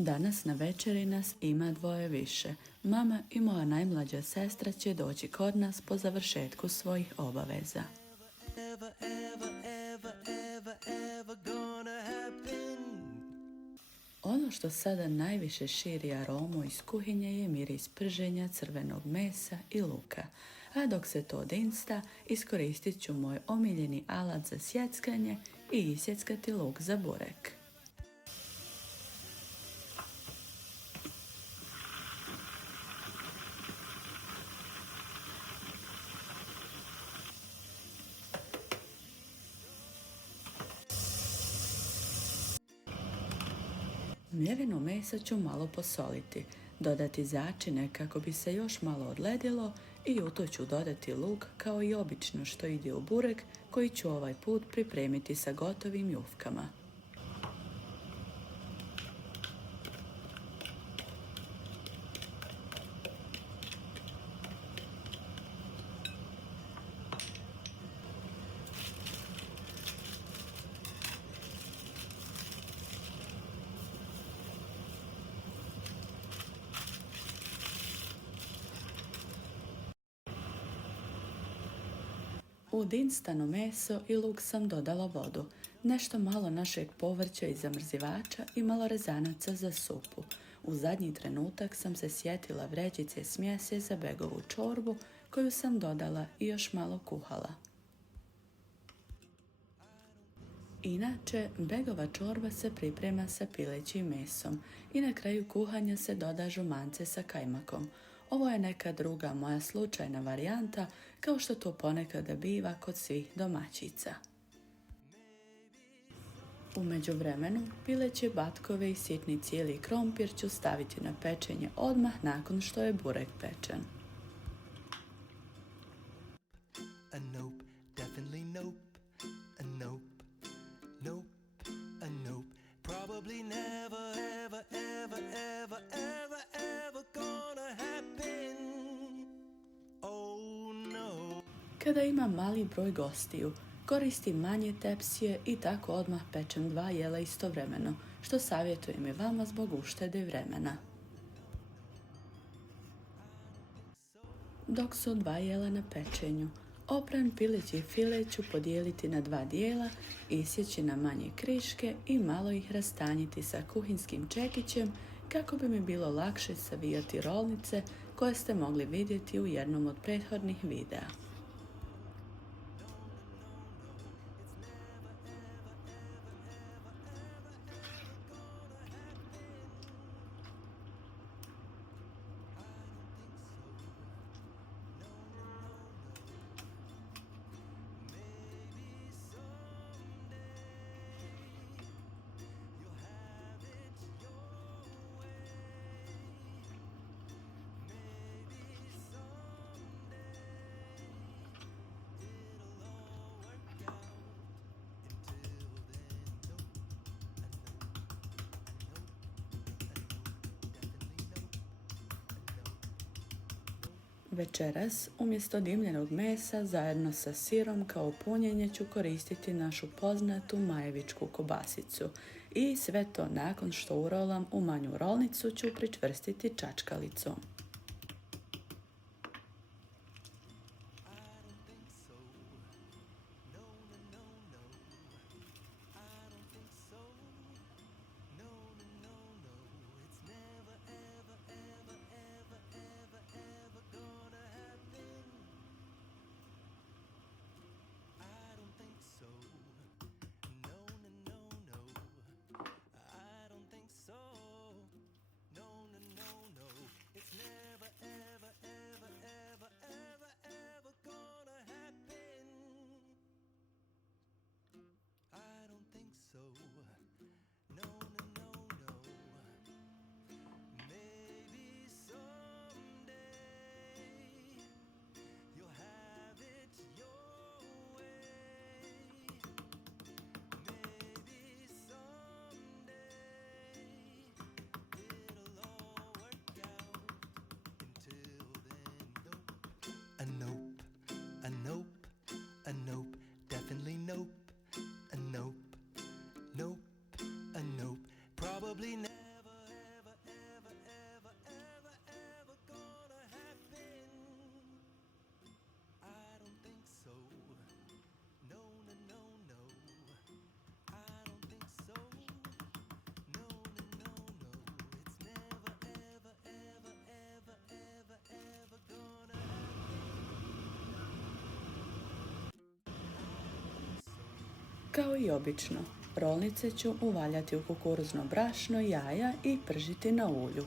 Danas na večeri nas ima dvoje više. Mama i moja najmlađa sestra će doći kod nas po završetku svojih obaveza. Ono što sada najviše širi aromu iz kuhinje je miris prženja crvenog mesa i luka. A dok se to dinsta, iskoristit ću moj omiljeni alat za sjeckanje i isjeckati luk za burek. Mljeveno meso ću malo posoliti, dodati začine kako bi se još malo odledilo i u to ću dodati luk kao i obično što ide u burek koji ću ovaj put pripremiti sa gotovim jufkama. U dinstano meso i luk sam dodala vodu, nešto malo našeg povrća i zamrzivača i malo rezanaca za supu. U zadnji trenutak sam se sjetila vrećice smjese za begovu čorbu koju sam dodala i još malo kuhala. Inače, begova čorba se priprema sa pilećim mesom i na kraju kuhanja se doda žumance sa kajmakom. Ovo je neka druga moja slučajna varijanta, kao što to ponekada biva kod svih domaćica. U međuvremenu, pileće batkove i sitni cijeli krompir ću staviti na pečenje odmah nakon što je burek pečen. Nope, definitely nope. Nope, nope, nope. Probably never, ever, ever, ever, ever, ever gonna happen. Oh no. Kada imam mali broj gostiju, koristim manje tepsije i tako odmah pečem 2 jela istovremeno, što savjetujem i vama zbog uštede vremena. Dok su 2 jela na pečenju, opran pileći file ću podijeliti na 2 dijela, isjeći na manje kriške i malo ih rastanjiti sa kuhinskim čekićem kako bi mi bilo lakše savijati rolnice koje ste mogli vidjeti u jednom od prethodnih videa. Večeras, umjesto dimljenog mesa, zajedno sa sirom kao punjenje ću koristiti našu poznatu majevičku kobasicu i sve to nakon što urolam u manju rolnicu ću pričvrstiti čačkalicom. Nope, definitely nope. Nope, nope, nope. Probably never. Kao i obično, rolnice ću uvaljati u kukuruzno brašno, jaja i pržiti na ulju.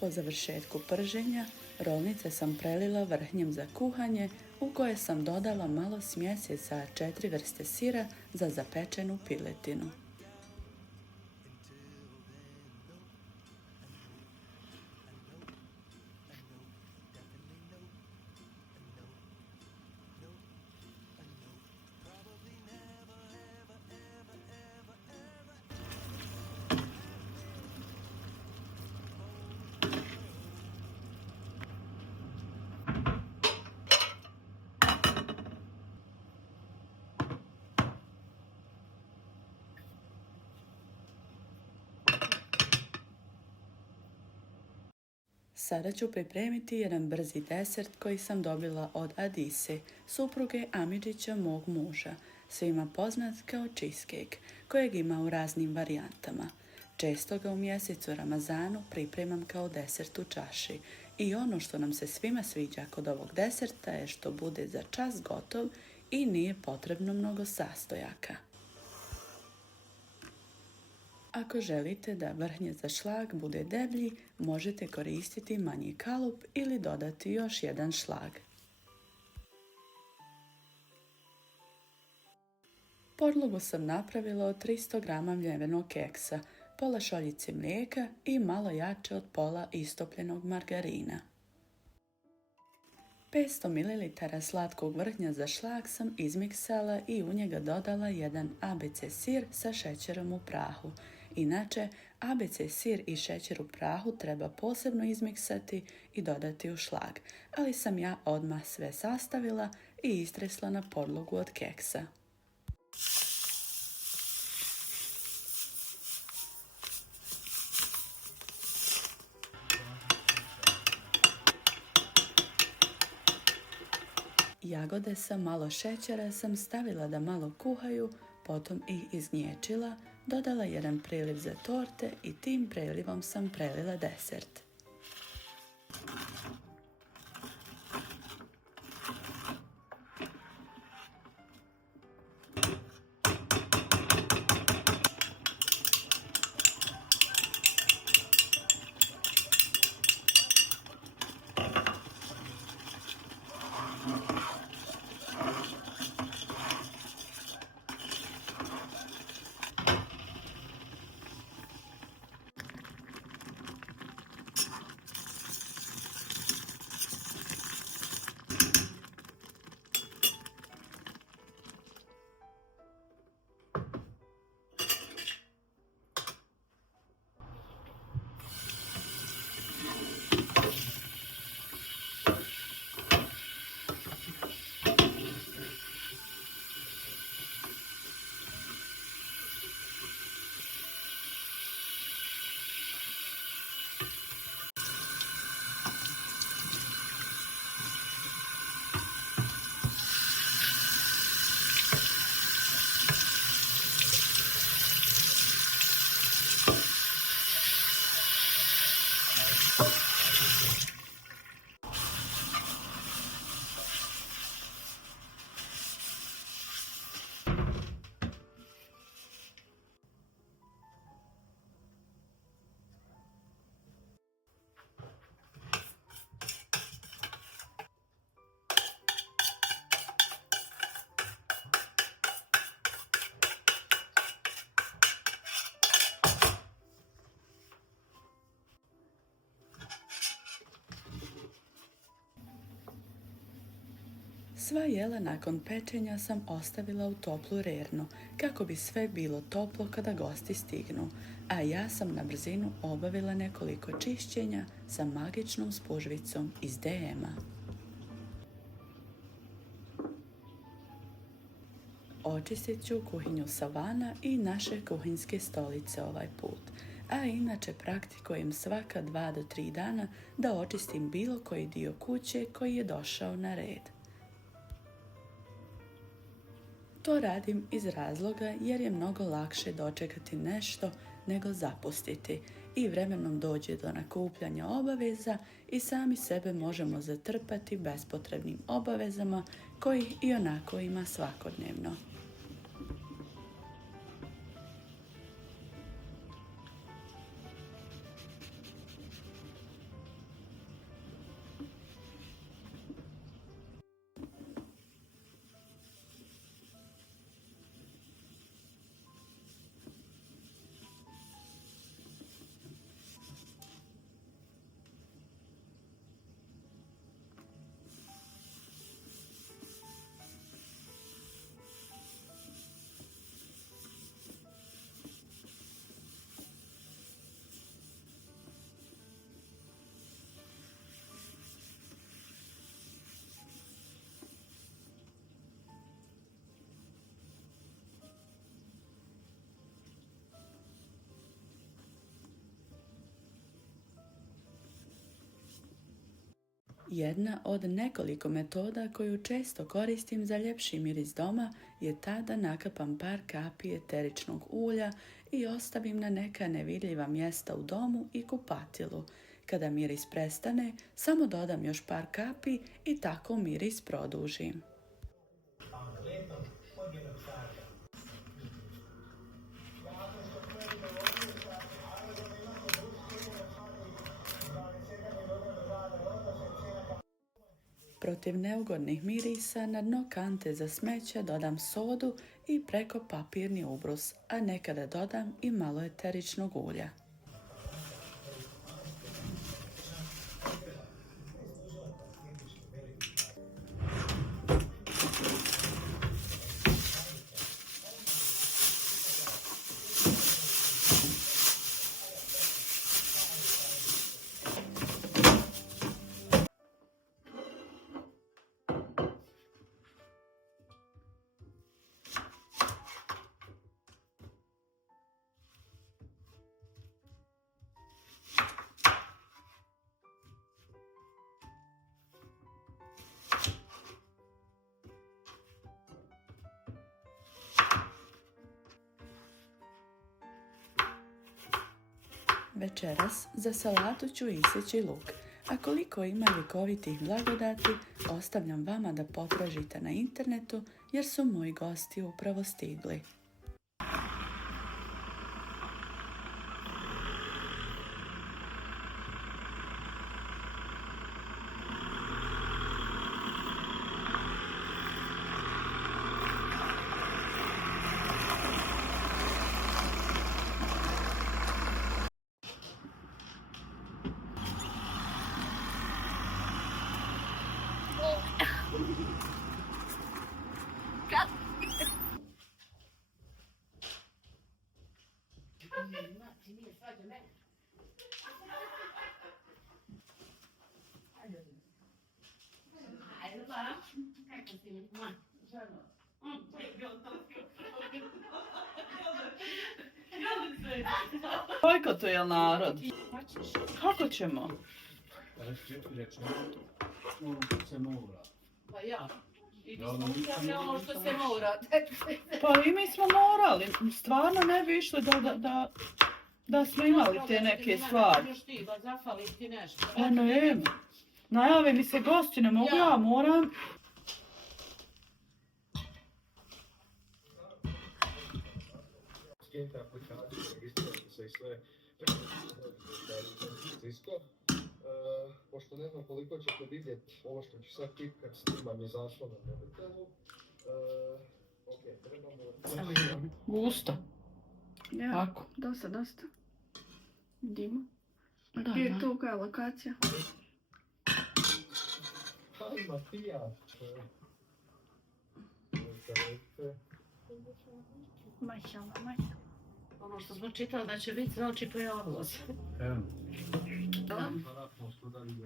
Po završetku prženja, rolnice sam prelila vrhnjem za kuhanje u koje sam dodala malo smjese sa 4 vrste sira za zapečenu piletinu. Sada ću pripremiti jedan brzi desert koji sam dobila od Adise, supruge Amidžića mog muža, svima poznat kao cheesecake, kojeg ima u raznim varijantama. Često ga u mjesecu Ramazanu pripremam kao desert u čaši i ono što nam se svima sviđa kod ovog deserta je što bude za čas gotov i nije potrebno mnogo sastojaka. Ako želite da vrhnje za šlag bude deblji, možete koristiti manji kalup ili dodati još jedan šlag. Podlogu sam napravila od 300 g mljevenog keksa, pola šoljice mlijeka i malo jače od pola istopljenog margarina. 500 ml slatkog vrhnja za šlag sam izmiksala i u njega dodala jedan ABC sir sa šećerom u prahu. Inače, ABC sir i šećer u prahu treba posebno izmiksati i dodati u šlag, ali sam ja odmah sve sastavila i istresla na podlogu od keksa. Jagode sa malo šećera sam stavila da malo kuhaju, potom ih izgnječila, dodala jedan preliv za torte i tim prelivom sam prelila desert. Sva jela nakon pečenja sam ostavila u toplu rernu, kako bi sve bilo toplo kada gosti stignu, a ja sam na brzinu obavila nekoliko čišćenja sa magičnom spužvicom iz DM-a. Očistit ću kuhinju Savana i naše kuhinjske stolice ovaj put, a inače praktikujem svaka 2 do 3 dana da očistim bilo koji dio kuće koji je došao na red. To radim iz razloga jer je mnogo lakše dočekati nešto nego zapustiti i vremenom dođe do nakupljanja obaveza i sami sebe možemo zatrpati bespotrebnim obavezama kojih i onako ima svakodnevno. Jedna od nekoliko metoda koju često koristim za ljepši miris doma je ta da nakapam par kapi eteričnog ulja i ostavim na neka nevidljiva mjesta u domu i kupatilu. Kada miris prestane, samo dodam još par kapi i tako miris produžim. Protiv neugodnih mirisa na dno kante za smeće dodam sodu i preko papirni ubrus, a nekada dodam i malo eteričnog ulja. Večeras za salatu ću isjeći luk, a koliko ima ljekovitih blagodati ostavljam vama da potražite na internetu jer su moji gosti upravo stigli. Bojkot je narod. Kako ćemo? Pa ja. I mi smo upravili ono što se mora. Pa i mi smo morali. Stvarno ne bi išli da smo imali te neke stvari. Još ti, da zafali ti nešto. Pa ne, najave mi se gosti, ne mogu ja, moram. Skinite aplikaciju, registrirajte se i sve. Cisco. Pošto ne znam koliko ćete vidjeti ovo što ću sad tipkat, snimanje zaslona na mobitelu. Ok, trebamo... Gusto. Ja, Ako. dosta. Idimo. Da, Gdje je tu koja lokacija? Aj, Matija! Izvolite. Mašala, mašala. Ono što smo čitali da će biti, znači pojavilo se.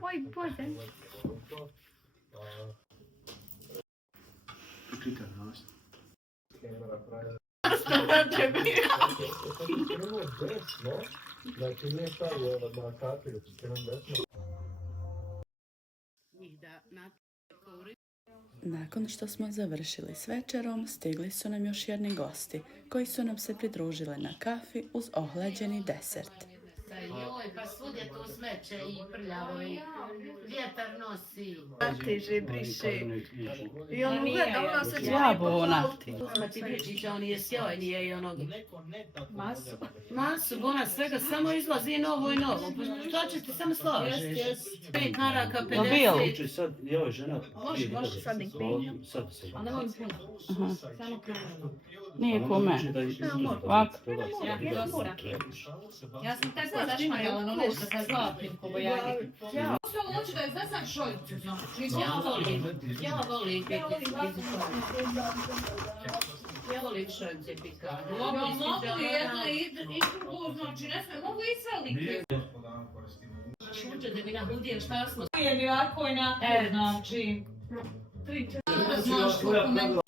Oj, Bože. Pročitaj nas. Kamera pravi. Će biti. Krenuo desno, znači nije stavio na karticu, krenuo desno. Njih da na Nakon što smo završili s večerom, stigli su nam još jedni gosti, koji su nam se pridružili na kafi uz ohlađeni desert. Joj, pa svudje to smeće i prljavo i vjetar nosi. Ti žibriši. I ono gleda, ono se Jabona. Uzma ti Bričića, on je sjajnije i onog. Masu. Masu, ona svega samo izlazi novo i novo. Pa što će ti samo slažeš? 5 maraka, 50. Uči sad, joj, žena. Može, sad nek pijem. Sad. A nemoj mi puno. Samo krenu. Nije kome. Ovako. Ja sam tako zašmajala na nešto sa zlatnim kobojadima. Ja samo hoću da je znam šoljicu, znači. Ja volim biti iz Ja volim šoljice pikane. Ja mogu jedno i drugo, znači ne sve, mogu i selike. Šuđe da mi nahudijem šta smo. Je mi ovako i na znači. Znaš koliko ne...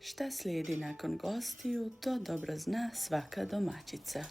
Šta slijedi nakon gostiju, to dobro zna svaka domaćica.